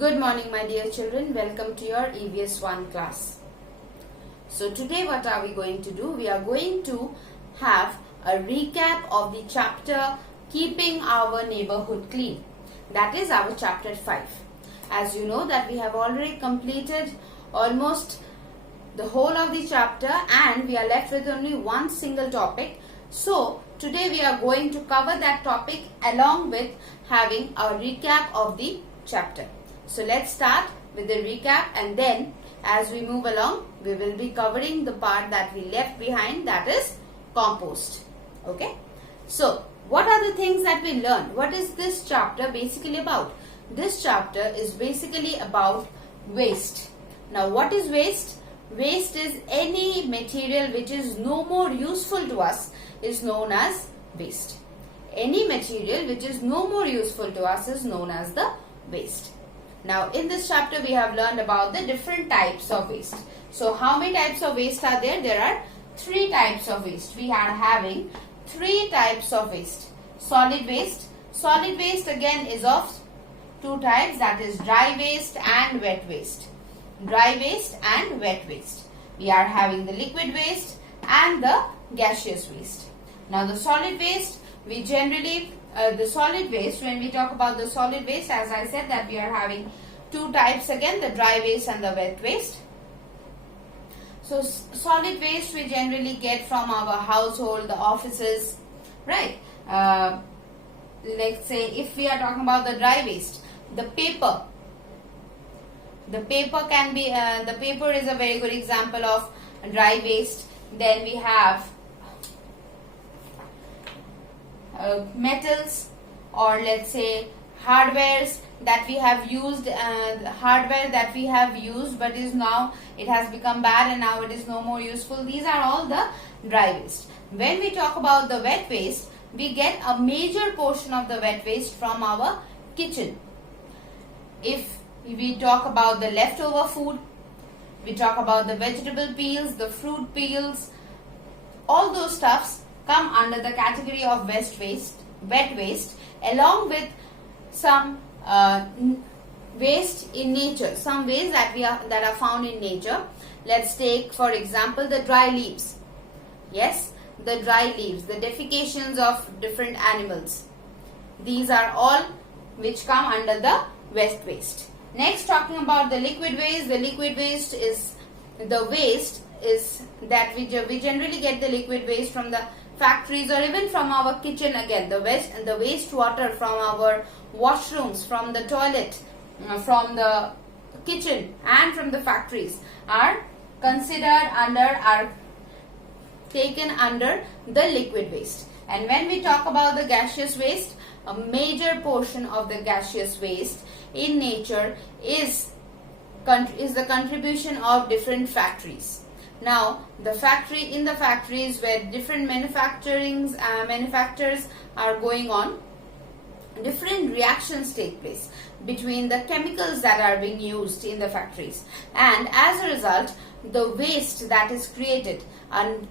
Good morning, my dear children. Welcome to your EVS 1 class. So today what are we going to do? We are going to have a recap of the chapter Keeping Our Neighborhood Clean. That is our chapter 5. As you know that we have already completed almost the whole of the chapter and we are left with only one single topic. So today we are going to cover that topic along with having a recap of the chapter. So let's start with the recap, and then as we move along we will be covering the part that we left behind, that is compost. Okay. So what are the things that we learned? What is this chapter basically about? This chapter is basically about waste. Now what is waste? Waste is any material which is no more useful to us is known as waste. Any material which is no more useful to us is known as the waste. Now in this chapter we have learned about the different types of waste. So how many types of waste are there? There are 3 types of waste. We are having 3 types of waste. Solid waste. Solid waste again is of 2 types, that is dry waste and wet waste. Dry waste and wet waste. We are having the liquid waste and the gaseous waste. Now the solid waste, we generally when we talk about the solid waste, as I said that we are having 2 types again, the dry waste and the wet waste. So solid waste we generally get from our household, the offices, right? Let's say if we are talking about the dry waste, the paper. The paper is a very good example of dry waste. Then we have metals, or let's say hardwares that we have used, but is now it has become bad and now it is no more useful. These are all the dry waste. When we talk about the wet waste, we get a major portion of the wet waste from our kitchen. If we talk about the leftover food, we talk about the vegetable peels, the fruit peels, all those stuffs come under the category of wet waste, along with some waste in nature, some waste that are found in nature. Let's take for example the dry leaves. Yes, the dry leaves, the defecations of different animals. These are all which come under the wet waste. Next, talking about the liquid waste. The liquid waste is the waste that we generally get the liquid waste from the factories or even from our kitchen. Again, the waste water from our washrooms, from the toilet, from the kitchen and from the factories are taken under the liquid waste. And when we talk about the gaseous waste, a major portion of the gaseous waste in nature is the contribution of different factories. Now in the factories where different manufacturers are going on, different reactions take place between the chemicals that are being used in the factories, and as a result the waste that is created and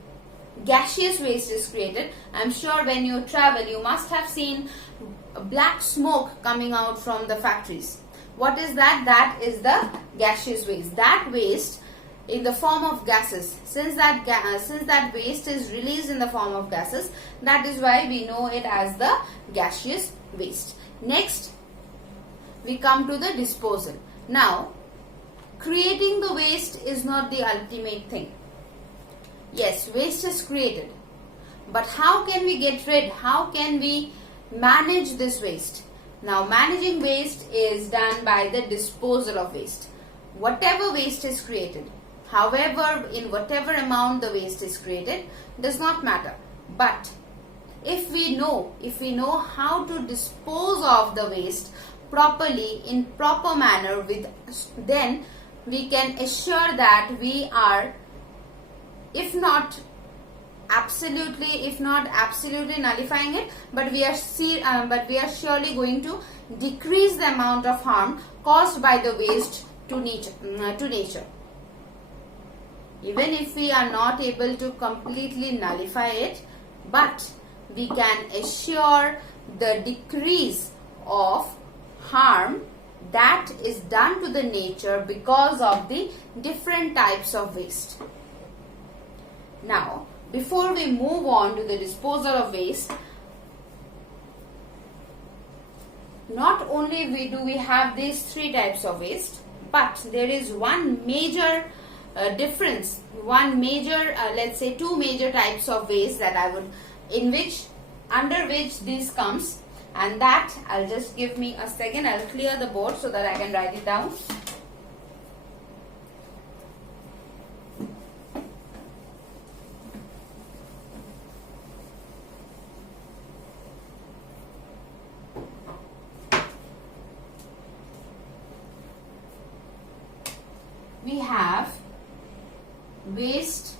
gaseous waste is created. I'm sure when you travel you must have seen black smoke coming out from the factories. What is that? That is the gaseous waste. That waste in the form of gases. Since that waste is released in the form of gases, that is why we know it as the gaseous waste. Next, we come to the disposal. Now, creating the waste is not the ultimate thing. Yes, waste is created, but how can we get rid? How can we manage this waste? Now, managing waste is done by the disposal of waste. Whatever waste is created, however, in whatever amount the waste is created, does not matter. But if we know how to dispose of the waste properly, in proper manner, then we can assure that we are, if not absolutely nullifying it, but we are surely going to decrease the amount of harm caused by the waste to nature. Even if we are not able to completely nullify it, but we can assure the decrease of harm that is done to the nature because of the different types of waste. Now, before we move on to the disposal of waste, not only do we have these three types of waste, but there is one major difference, let's say two major types of waste that under which this comes, and that I'll just give me a second. I'll clear the board so that I can write it down. We have waste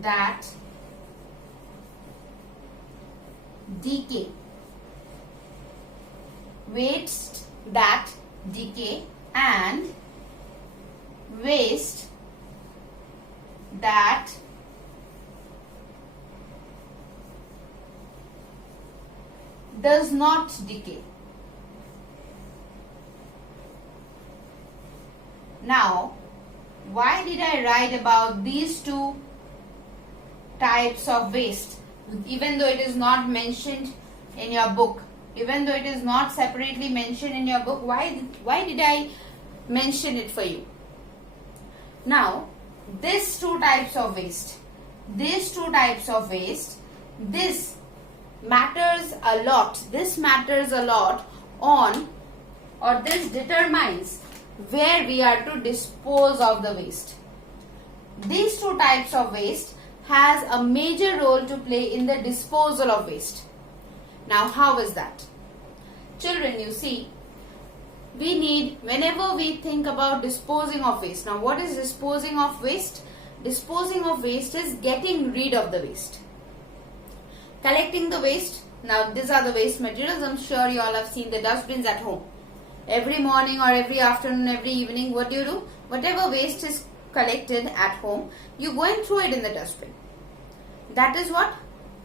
that decay, waste that decay, and waste that does not decay. Now, why did I write about these two types of waste? Even though it is not mentioned in your book, even though it is not separately mentioned in your book, why did I mention it for you? Now, these two types of waste, this matters a lot. This matters a lot on, or this determines where we are to dispose of the waste. These two types of waste has a major role to play in the disposal of waste. Now, how is that? Children, you see, whenever we think about disposing of waste. Now, what is disposing of waste? Disposing of waste is getting rid of the waste. Collecting the waste. Now, these are the waste materials. I'm sure you all have seen the dustbins at home. Every morning or every afternoon, every evening, what do? Whatever waste is collected at home, you go and throw it in the dustbin. That is what?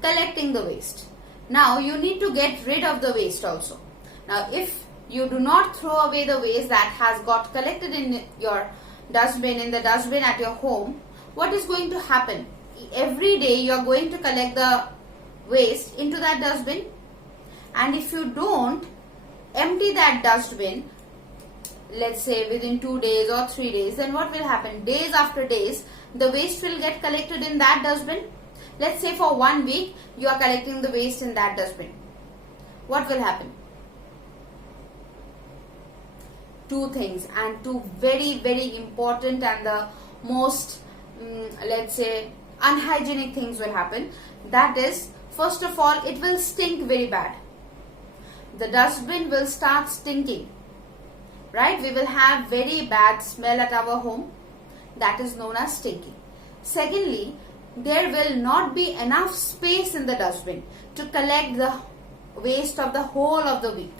Collecting the waste. Now, you need to get rid of the waste also. Now, if you do not throw away the waste that has got collected in your dustbin, in the dustbin at your home, what is going to happen? Every day you are going to collect the waste into that dustbin, and if you don't empty that dustbin, let's say within 2 days or 3 days, then what will happen? Days after days, the waste will get collected in that dustbin. Let's say for 1 week, you are collecting the waste in that dustbin. What will happen? Two things, and two very, very important and the most, let's say, unhygienic things will happen. That is, first of all, it will stink very bad. The dustbin will start stinking, right? We will have very bad smell at our home. That is known as stinking. Secondly, there will not be enough space in the dustbin to collect the waste of the whole of the week.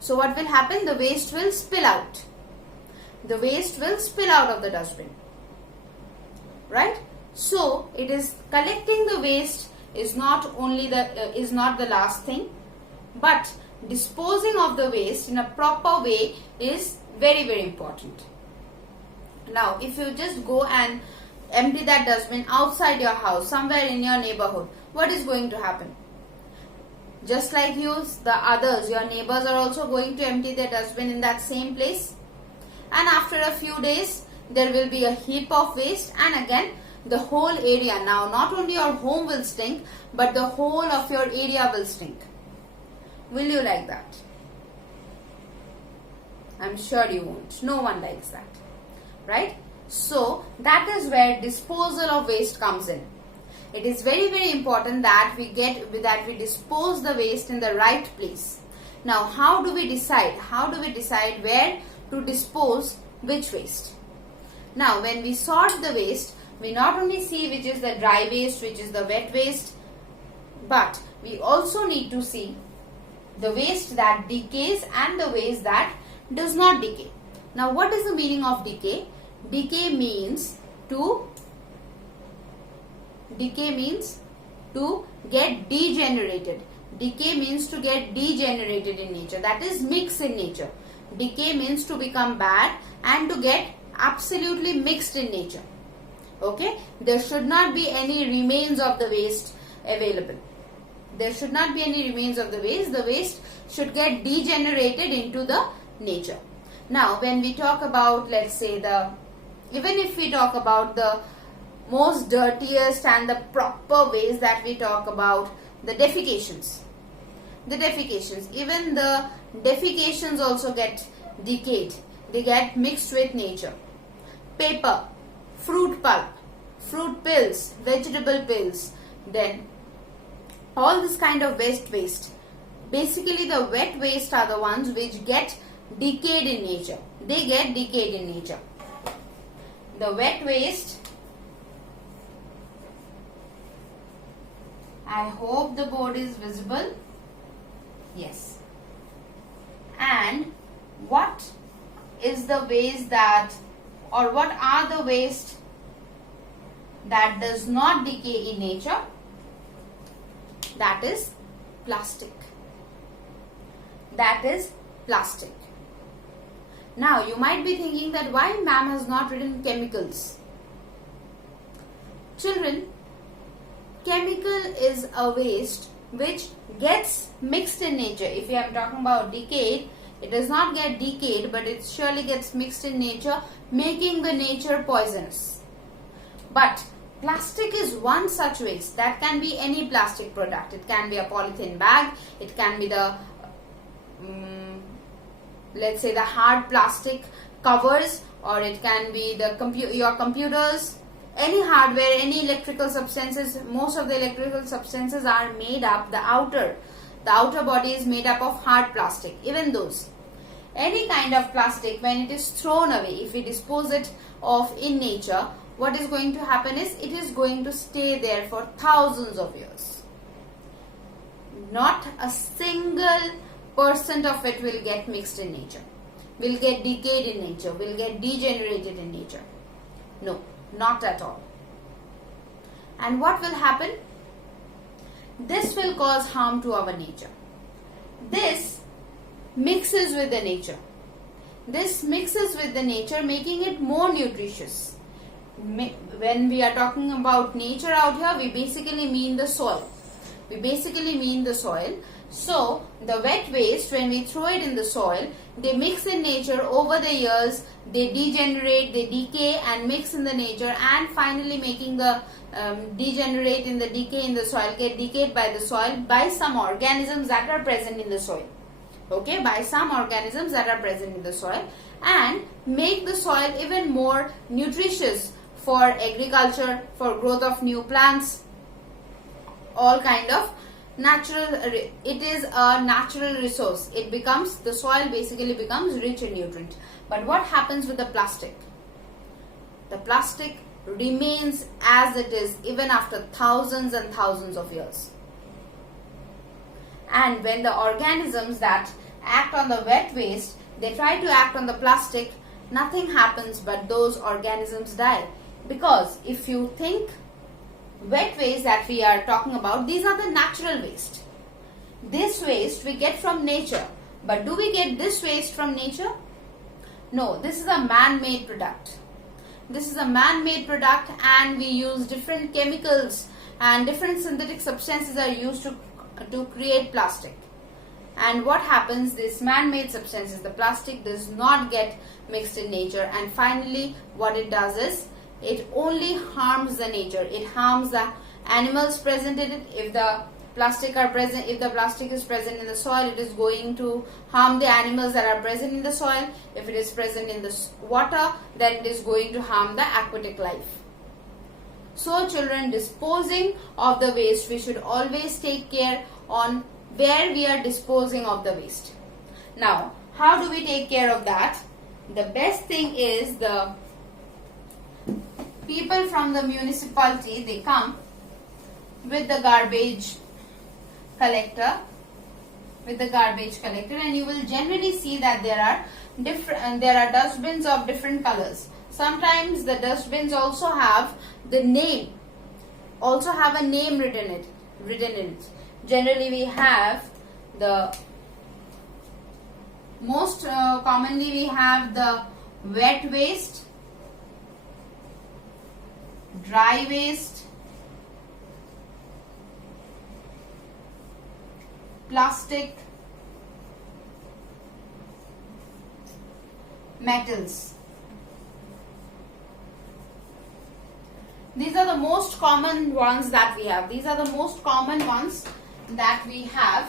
So what will happen? The waste will spill out. The waste will spill out of the dustbin, right? So it is collecting the waste is not the last thing, but disposing of the waste in a proper way is very, very important. Now, if you just go and empty that dustbin outside your house, somewhere in your neighborhood, what is going to happen? Just like you, the others, your neighbors are also going to empty their dustbin in that same place. And after a few days, there will be a heap of waste, and again, the whole area, now not only your home will stink, but the whole of your area will stink. Will you like that? I'm sure you won't. No one likes that, right? So that is where disposal of waste comes in. It is very, very important that we dispose the waste in the right place. Now, how do we decide? How do we decide where to dispose which waste? Now, when we sort the waste, we not only see which is the dry waste, which is the wet waste, but we also need to see the waste that decays and the waste that does not decay. Now, what is the meaning of decay? Decay means to get degenerated. Decay means to get degenerated in nature, that is mix in nature. Decay means to become bad and to get absolutely mixed in nature. Okay, there should not be any remains of the waste available. There should not be any remains of the waste. The waste should get degenerated into the nature. Now, when we talk about, let's say, even if we talk about the most dirtiest and the proper ways that we talk about, the defecations. Even the defecations also get decayed. They get mixed with nature. Paper, fruit pulp, fruit pills, vegetable pills, then all this kind of waste. Basically, the wet waste are the ones which get decayed in nature. They get decayed in nature. The wet waste, I hope the board is visible. Yes. And what is the waste that, or what are the waste that does not decay in nature? That is plastic. That is plastic. Now, you might be thinking that why ma'am has not written chemicals. Children, chemical is a waste which gets mixed in nature. If I am talking about decayed, it does not get decayed, but it surely gets mixed in nature, making the nature poisonous. But plastic is one such waste. That can be any plastic product. It can be a polythene bag. It can be the, let's say, the hard plastic covers, or it can be the your computers, any hardware, any electrical substances. Most of the electrical substances are made up, the outer body is made up of hard plastic. Even those, any kind of plastic, when it is thrown away, if we dispose it of in nature, what is going to happen is it is going to stay there for thousands of years. Not a single % of it will get mixed in nature, will get decayed in nature, will get degenerated in nature. No, not at all. And what will happen? This will cause harm to our nature. This mixes with the nature. This mixes with the nature, making it more nutritious. When we are talking about nature out here, we basically mean the soil. So, the wet waste, when we throw it in the soil, they mix in nature over the years, they degenerate, they decay and mix in the nature, and finally making the degenerate in the decay in the soil, get decayed by the soil by some organisms that are present in the soil. Okay, by some organisms that are present in the soil, and make the soil even more nutritious for agriculture, for growth of new plants, all kind of natural. It is a natural resource. It becomes, the soil basically becomes rich in nutrient. But what happens with the plastic? The plastic remains as it is even after thousands and thousands of years. And when the organisms that act on the wet waste, they try to act on the plastic, nothing happens but those organisms die. Because if you think, wet waste that we are talking about, these are the natural waste. This waste we get from nature. But do we get this waste from nature? No, this is a man-made product. This is a man-made product, and we use different chemicals and different synthetic substances are used to create plastic. And what happens, this man-made substances, the plastic, does not get mixed in nature, and finally what it does is, it only harms the nature. It harms the animals present in it. If the plastic is present in the soil, it is going to harm the animals that are present in the soil. If it is present in the water, then it is going to harm the aquatic life. So children, disposing of the waste, we should always take care on where we are disposing of the waste. Now, how do we take care of that? The best thing is, the people from the municipality, they come with the garbage collector, and you will generally see that there are dustbins of different colors. Sometimes the dustbins also have a name written in it. generally we have the most commonly we have the wet waste, dry waste, plastic, metals. These are the most common ones that we have. These are the most common ones that we have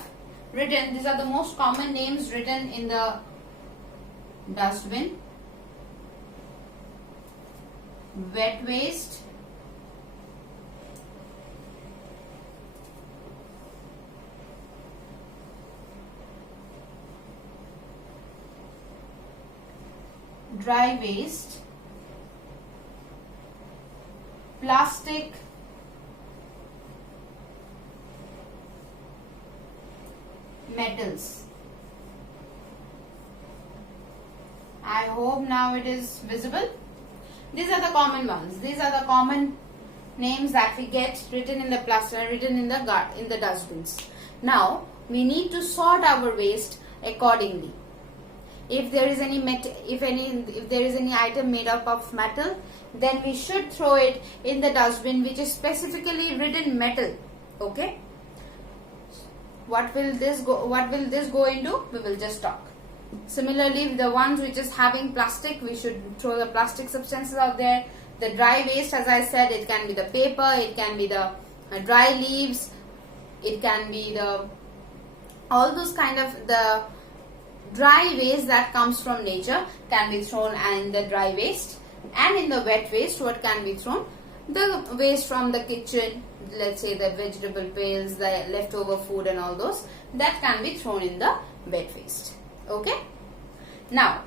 written. These are the most common names written in the dustbin. Wet waste, dry waste, plastic, metals. I hope now it is visible. These are the common ones. These are the common names that we get written in the plastic, written in the dustbins. Now we need to sort our waste accordingly. If there is any if there is any item made up of metal, then we should throw it in the dustbin which is specifically written metal. Okay. What will this go into? We will just talk. Similarly, the ones which is having plastic, we should throw the plastic substances out there. The dry waste, as I said, it can be the paper, it can be the dry leaves, it can be the all those kind of the dry waste that comes from nature can be thrown in the dry waste. And in the wet waste, what can be thrown? The waste from the kitchen, let's say the vegetable pails, the leftover food and all those, that can be thrown in the wet waste. Okay. Now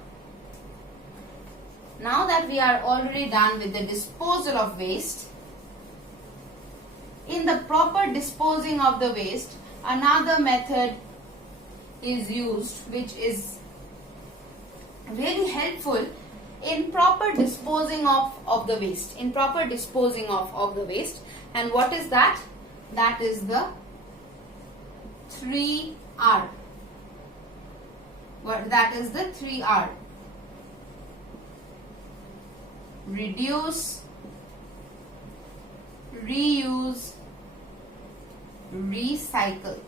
that we are already done with the disposal of waste, in the proper disposing of the waste, another method is used which is really helpful in proper disposing of the waste. In proper disposing of the waste. And what is that? That is the 3R. That is the 3R. Reduce, reuse, recycle.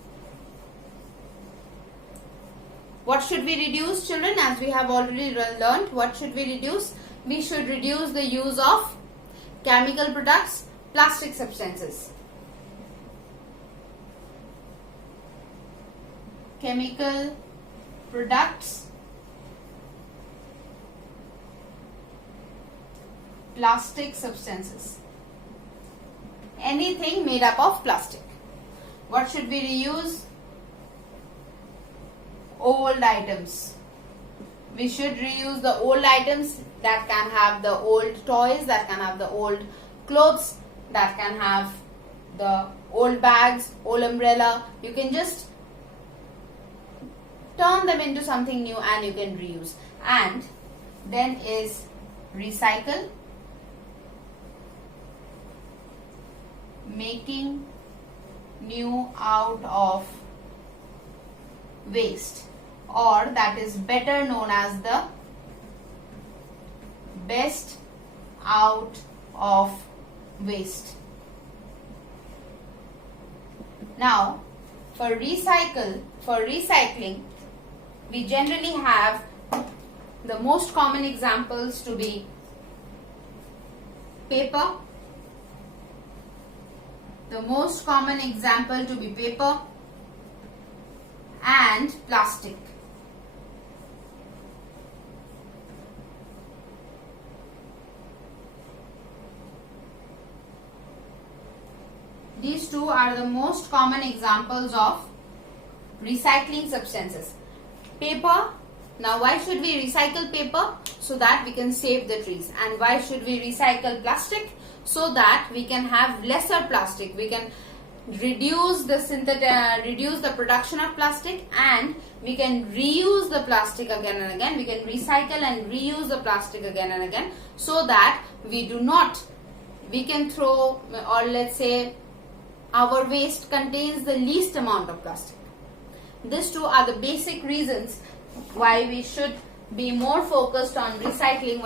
What should we reduce, children? As we have already learned, what should we reduce? We should reduce the use of chemical products, plastic substances. Chemical products, plastic substances. Anything made up of plastic. What should we reuse? Old items. We should reuse the old items that can have the old toys, that can have the old clothes, that can have the old bags, old umbrella. You can just turn them into something new and you can reuse. And then is recycle, making new out of waste, or that is better known as the best out of waste. Now, for recycling, we generally have the most common examples to be paper. The most common example to be paper and plastic. These two are the most common examples of recycling substances. Paper. Now, why should we recycle paper? So that we can save the trees. And why should we recycle plastic? So that we can have lesser plastic. We can reduce the production of plastic, and we can reuse the plastic again and again. We can recycle and reuse the plastic again and again, so that we can throw, or let's say our waste contains the least amount of plastic. These two are the basic reasons why we should be more focused on recycling,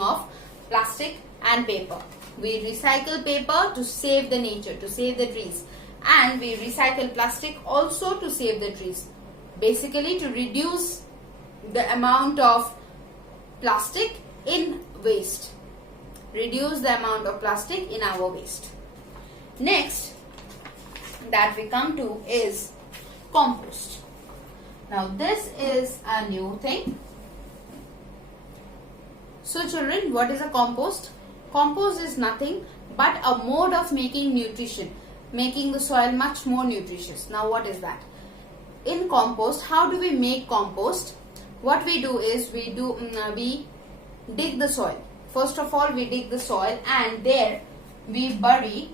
of plastic and paper. We recycle paper to save the nature, to save the trees, and we recycle plastic also to save the trees. Basically to reduce the amount of plastic in waste. Reduce the amount of plastic in our waste. Next that we come to is compost. Now this is a new thing. So children, what is a compost? Compost is nothing but a mode of making nutrition, making the soil much more nutritious. Now what is that? In compost, how do we make compost? What we do is we dig the soil. First of all, we dig the soil and there we bury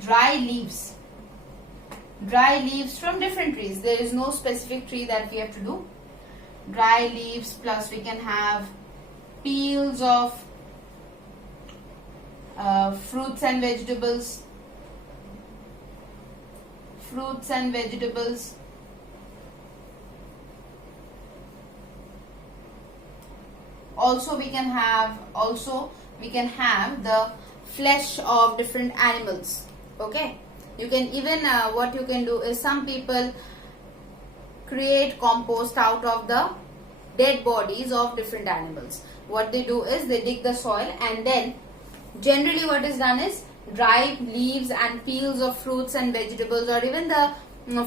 dry leaves. Dry leaves from different trees. There is no specific tree that we have to do. Dry leaves, plus we can have peels of fruits and vegetables. Also we can have the flesh of different animals. Okay, you can even what you can do is some people create compost out of the dead bodies of different animals. What they do is they dig the soil and then generally what is done is dry leaves and peels of fruits and vegetables, or even the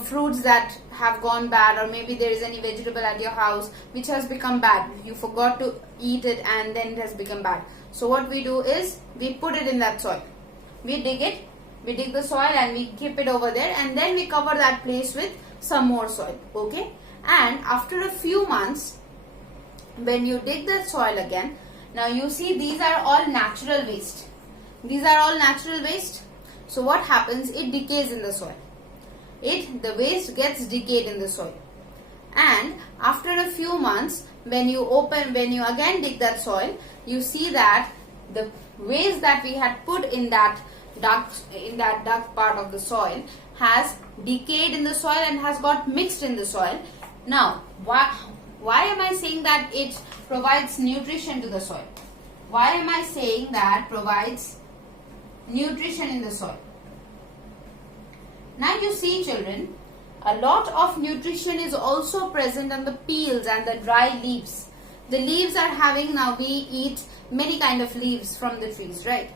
fruits that have gone bad, or maybe there is any vegetable at your house which has become bad. You forgot to eat it and then it has become bad. So what we do is we put it in that soil. We dig the soil and we keep it over there, and then we cover that place with some more soil. Okay, and after a few months when you dig the soil again, now you see these are all natural waste. So what happens? It decays in the soil. The waste gets decayed in the soil, and after a few months when you again dig that soil, you see that the waste that we had put in that dark part of the soil has decayed in the soil and has got mixed in the soil. Now why am I saying that it provides nutrition to the soil? Why am I saying that provides nutrition in the soil? Now you see children, a lot of nutrition is also present on the peels and the dry leaves. The leaves are having, now we eat many kind of leaves from the trees, right?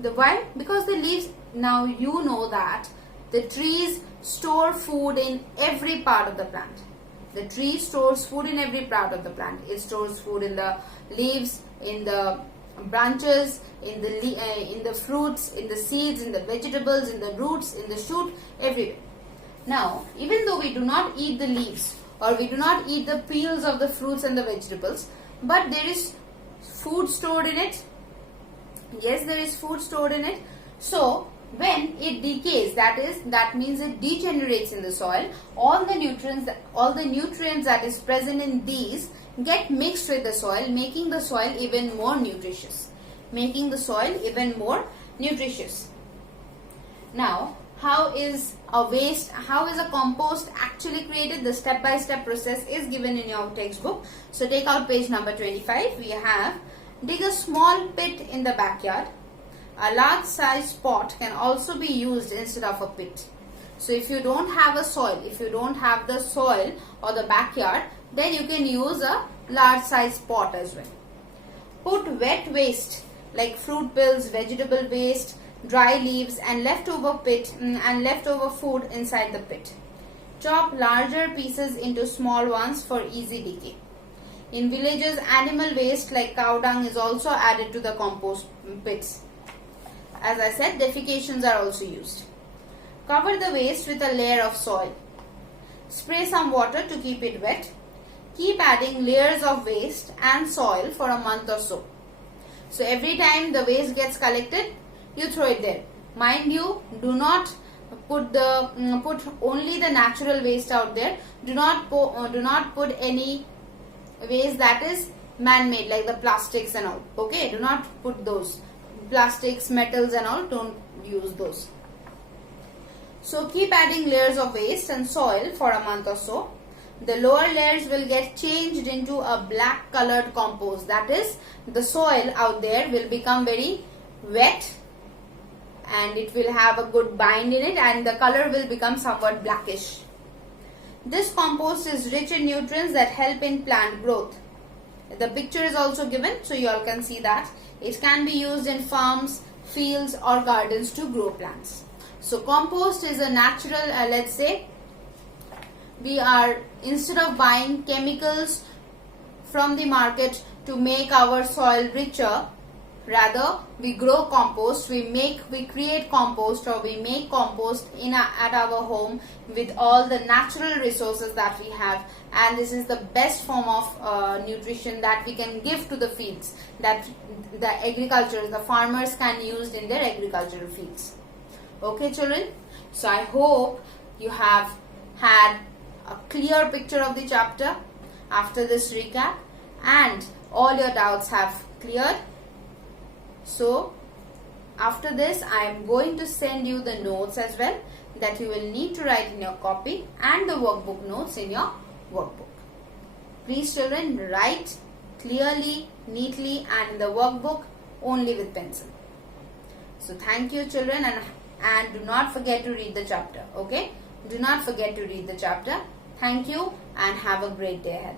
Why? Because the leaves, now you know that the trees store food in every part of the plant. The tree stores food in every part of the plant. It stores food in the leaves, in the branches, in the fruits, in the seeds, in the vegetables, in the roots, in the shoot, everywhere. Now, even though we do not eat the leaves or we do not eat the peels of the fruits and the vegetables, but there is food stored in it. Yes, there is food stored in it. So when it decays, that means it degenerates in the soil, all the nutrients that is present in these get mixed with the soil, making the soil even more nutritious. Now, how is a compost actually created? The step-by-step process is given in your textbook. So take out page number 25. We have, dig a small pit in the backyard. A large size pot can also be used instead of a pit. So if you don't have the soil or the backyard, then you can use a large size pot as well. Put wet waste like fruit peels, vegetable waste, dry leaves and leftover food inside the pit. Chop larger pieces into small ones for easy decay. In villages, animal waste like cow dung is also added to the compost pits. As I said, defecations are also used. Cover the waste with a layer of soil. Spray some water to keep it wet. Keep adding layers of waste and soil for a month or so. So every time the waste gets collected, you throw it there. Mind you, do not put only the natural waste out there. Do not put any waste that is man-made like the plastics and all. Okay, do not put those. plastics, metals and all, don't use those. So keep adding layers of waste and soil for a month or so. The lower layers will get changed into a black colored compost. That is, the soil out there will become very wet and it will have a good bind in it and the color will become somewhat blackish. This compost is rich in nutrients that help in plant growth. The picture is also given so you all can see that. It can be used in farms, fields or gardens to grow plants. So compost is a natural, let's say, we are, instead of buying chemicals from the market to make our soil richer, rather we grow compost, we create compost or we make compost at our home with all the natural resources that we have, and this is the best form of nutrition that we can give to the fields, that the farmers can use in their agricultural fields. Okay children, so I hope you have had a clear picture of the chapter after this recap and all your doubts have cleared. So after this I am going to send you the notes as well that you will need to write in your copy and the workbook notes in your workbook. Please children, write clearly, neatly and in the workbook only with pencil. So thank you children, and do not forget to read the chapter. Okay, do not forget to read the chapter. Thank you and have a great day ahead.